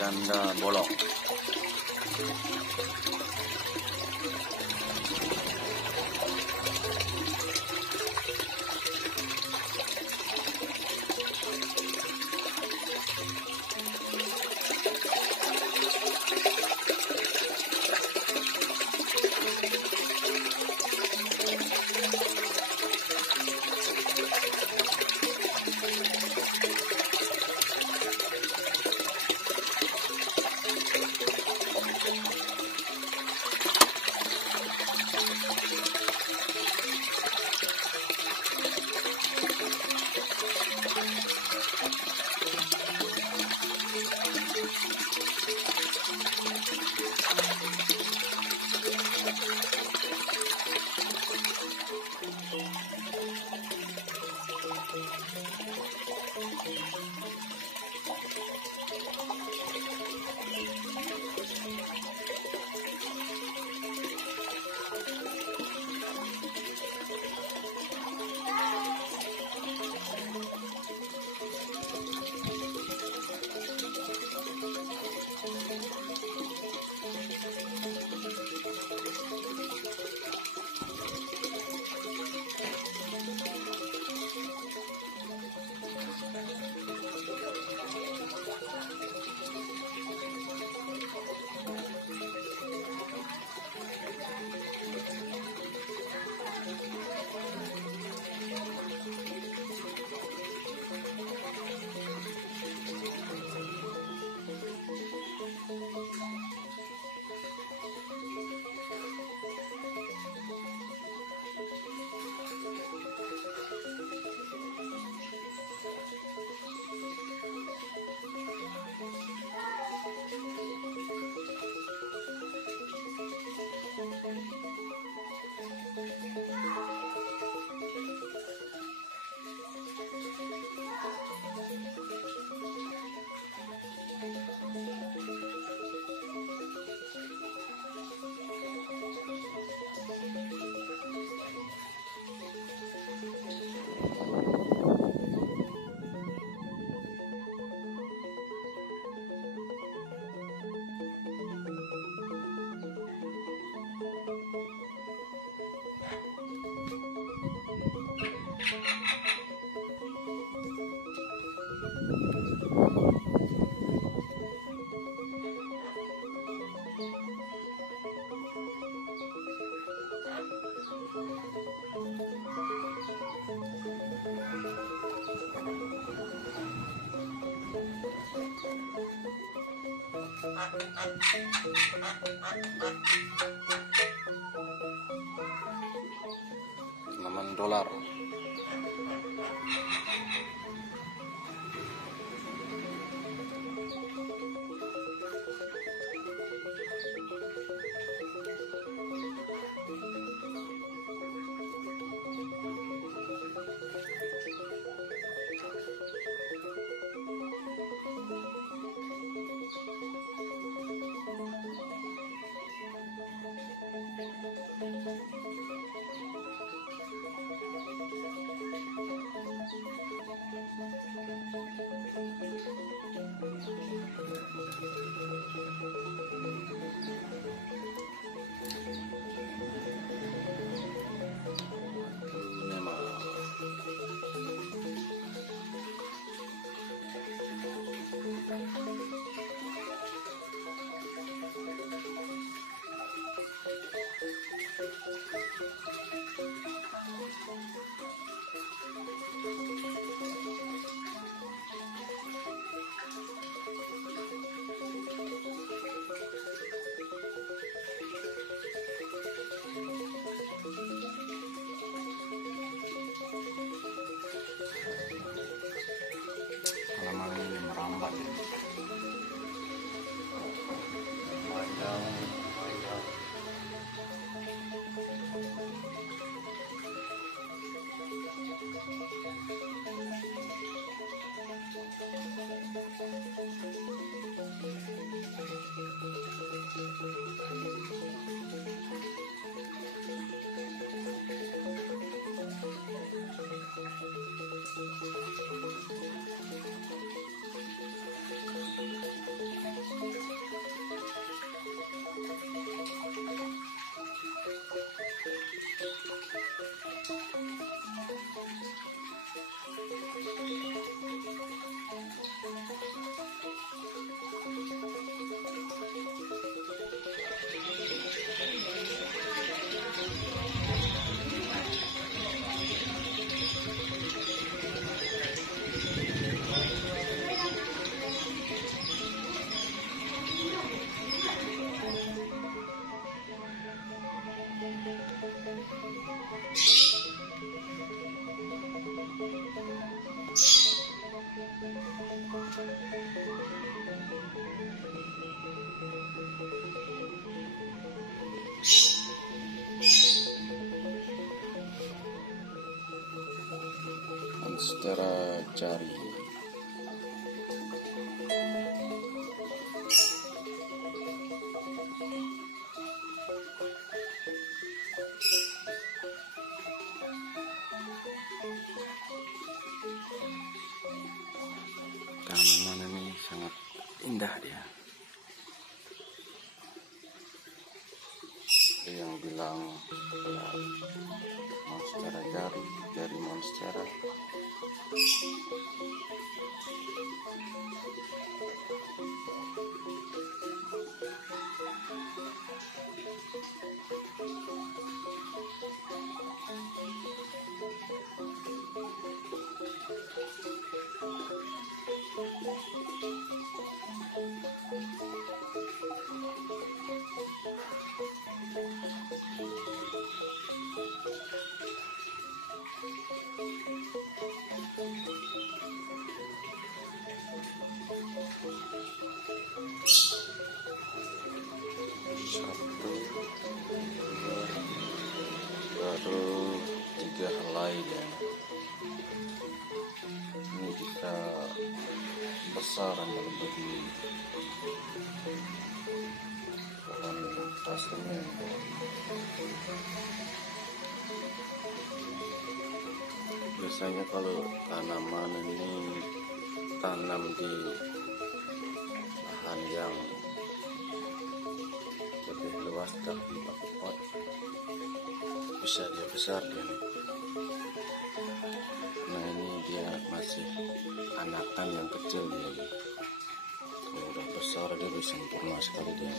janda bolong. $6. Halaman ini merambat ya. Panjang. Monstera jari. Tanaman ini sangat indah dia. Ada yang bilang ya, monstera jari, jari monstera. Baru 3 helai dia. Ini bisa besar melebihi pohon aslinya. Biasanya kalau tanaman ini tanam di lahan yang lebih luas dari pot, bisa dia besar dia nih. Nah ini dia masih anakan yang kecil dia. Kalau udah besar dia bisa sempurna sekali dia.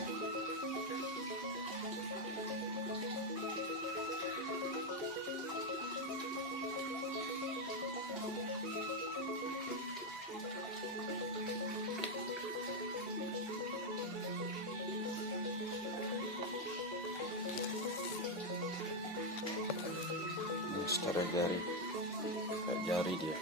Monstera jari, kayak jari dia.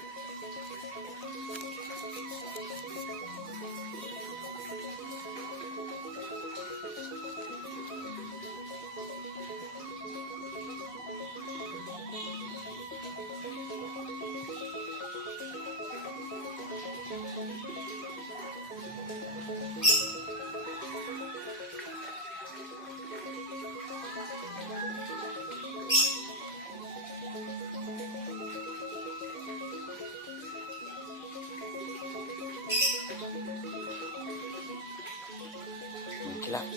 Mengkilap.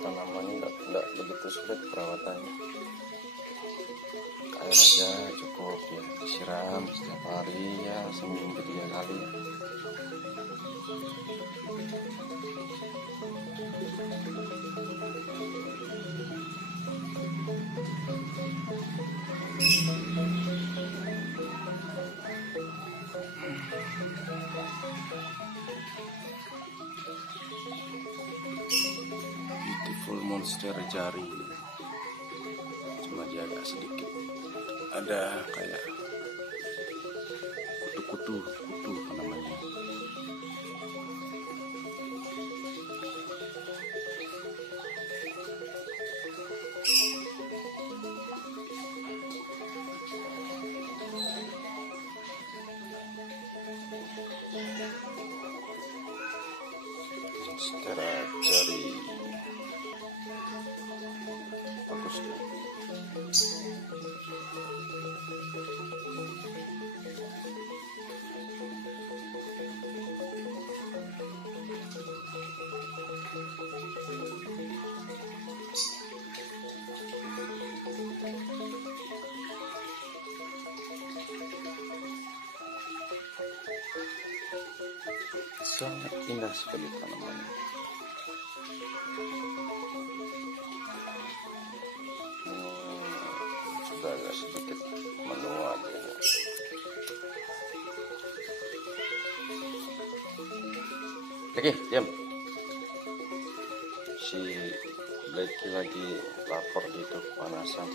Tanamannya tidak begitu sulit perawatannya. Air aja cukup ya, disiram setiap hari ya, seminggu 3 kali ya. Beautiful monstera jari. Cuma dia agak sedikit ada kayak kutu apa namanya. Monstera jari bagus dia. sangat indah sekali tanamannya. Sudah agak sedikit menua dia. Lagi, diam. Si lagi lapar gitu, kepanasan.